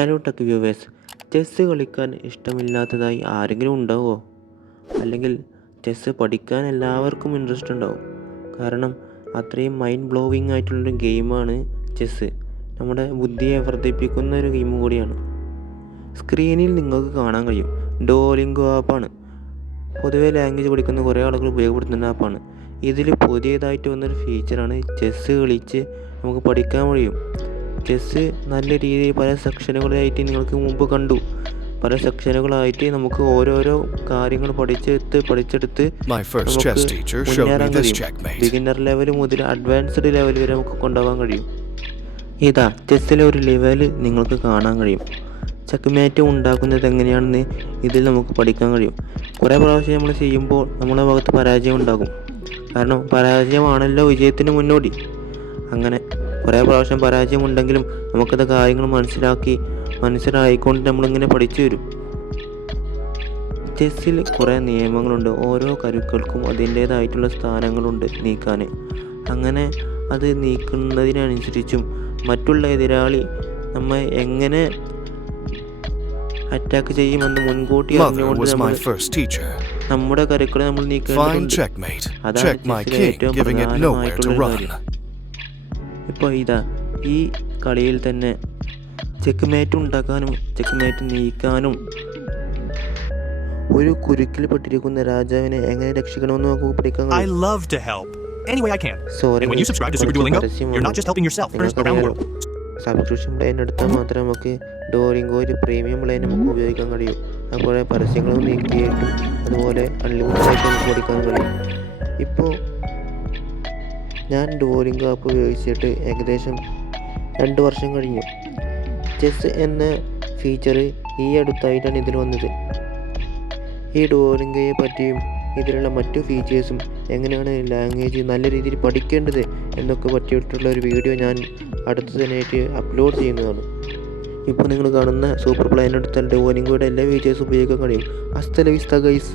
Hello tech viewers, chess കളിക്കാൻ ഇഷ്ടമില്ലാത്തതായി ആരെങ്കിലും ഉണ്ടാവുമോ? അല്ലെങ്കിൽ ചെസ്സ് പഠിക്കാൻ എല്ലാവർക്കും ഇൻട്രസ്റ്റ് ഉണ്ടാവും. കാരണം അത്രയും മൈൻഡ് ബ്ലോവിങ് ആയിട്ടുള്ളൊരു ഗെയിമാണ് ചെസ്സ്. നമ്മുടെ ബുദ്ധിയെ വർദ്ധിപ്പിക്കുന്ന ഒരു ഗെയിം കൂടിയാണ്. സ്ക്രീനിൽ നിങ്ങൾക്ക് കാണാൻ കഴിയും, ഡുവോലിംഗോ ആപ്പാണ്. പൊതുവെ ലാംഗ്വേജ് പഠിക്കുന്ന കുറേ ആളുകൾ ഉപയോഗപ്പെടുത്തുന്ന ആപ്പാണ്. ഇതിൽ പുതിയതായിട്ട് വന്നൊരു ഫീച്ചറാണ് ചെസ്സ് കളിച്ച് നമുക്ക് പഠിക്കാൻ കഴിയും. ചെസ്സ് നല്ല രീതിയിൽ പല സെക്ഷനുകളായിട്ട് നിങ്ങൾക്ക് മുമ്പ് കണ്ടു. പല സെക്ഷനുകളായിട്ട് നമുക്ക് ഓരോരോ കാര്യങ്ങൾ പഠിച്ചെടുത്ത് നമുക്ക് മുന്നേറാൻ കഴിയും. ബിഗിനർ ലെവൽ മുതൽ അഡ്വാൻസ്ഡ് ലെവൽ വരെ നമുക്ക് കൊണ്ടുപോകാൻ കഴിയും. ഇതാ ചെസ്സിലെ ഒരു ലെവൽ നിങ്ങൾക്ക് കാണാൻ കഴിയും. ചെക്ക്മേറ്റ് ഉണ്ടാക്കുന്നത് എങ്ങനെയാണെന്ന് ഇതിൽ നമുക്ക് പഠിക്കാൻ കഴിയും. കുറേ പ്രാവശ്യം നമ്മൾ ചെയ്യുമ്പോൾ നമ്മളെ ഭാഗത്ത് പരാജയം ഉണ്ടാകും. കാരണം പരാജയമാണല്ലോ വിജയത്തിന് മുന്നോടി. അങ്ങനെ കുറേ പ്രാവശ്യം പരാജയമുണ്ടെങ്കിലും നമുക്കത് കാര്യങ്ങൾ മനസ്സിലായിക്കൊണ്ട് നമ്മളിങ്ങനെ പഠിച്ചു വരും. ചെസ്സിൽ കുറേ നിയമങ്ങളുണ്ട്. ഓരോ കരുക്കൾക്കും അതിൻ്റേതായിട്ടുള്ള സ്ഥാനങ്ങളുണ്ട് നീക്കാൻ. അങ്ങനെ അത് നീക്കുന്നതിനനുസരിച്ചും മറ്റുള്ള എതിരാളി നമ്മെ എങ്ങനെ അറ്റാക്ക് ചെയ്യുമെന്ന് മുൻകൂട്ടി അറിഞ്ഞുകൊണ്ട് നമ്മുടെ കരുക്കളെ നമ്മൾ നീക്കേണ്ടതുണ്ട്. അതാണ് ചെസ്സിലെ ഏറ്റവും പ്രധാനമായിട്ടുള്ള കാര്യം. ഇപ്പോൾ ഇതാ ഈ കളിയിൽ തന്നെ ചെക്ക്മേറ്റ് ഉണ്ടാക്കാനും ചെക്ക്മേറ്റ് നീക്കാനും ഒരു കുരുക്കിൽ പെട്ടിരിക്കുന്ന രാജാവിനെ എങ്ങനെ രക്ഷിക്കണമെന്ന് നമുക്ക് പഠിക്കാൻ സബ്സ്ക്രിപ്ഷൻ പ്ലാൻ എടുത്താൽ മാത്രമേ നമുക്ക് ഡുവോലിംഗോയിൽ പ്രീമിയം പ്ലാൻ നമുക്ക് ഉപയോഗിക്കാൻ കഴിയൂ. അതുപോലെ പരസ്യങ്ങളും നീക്കിയിട്ടും അതുപോലെ അൺലിമിറ്റഡായിട്ട് നമുക്ക് പഠിക്കാൻ കഴിയും. ഇപ്പോൾ ഞാൻ ഡുവോലിംഗോ ആപ്പ് ഉപയോഗിച്ചിട്ട് ഏകദേശം 2 വർഷം കഴിഞ്ഞു. ചെസ്സ് എന്ന ഫീച്ചർ ഈ അടുത്തായിട്ടാണ് ഇതിൽ വന്നത്. ഈ ഡുവോലിംഗോയെ പറ്റിയും ഇതിലുള്ള മറ്റു ഫീച്ചേഴ്സും എങ്ങനെയാണ് ലാംഗ്വേജ് നല്ല രീതിയിൽ പഠിക്കേണ്ടത് എന്നൊക്കെ പറ്റിയിട്ടുള്ള ഒരു വീഡിയോ ഞാൻ അടുത്ത് തന്നെയായിട്ട് അപ്ലോഡ് ചെയ്യുന്നതാണ്. ഇപ്പോൾ നിങ്ങൾ കാണുന്ന സൂപ്പർ പ്ലാൻ എടുത്താൽ ഡുവോലിംഗോയുടെ എല്ലാ ഫീച്ചേഴ്സും ഉപയോഗിക്കാൻ കഴിയും. ഹasta la vista, guys.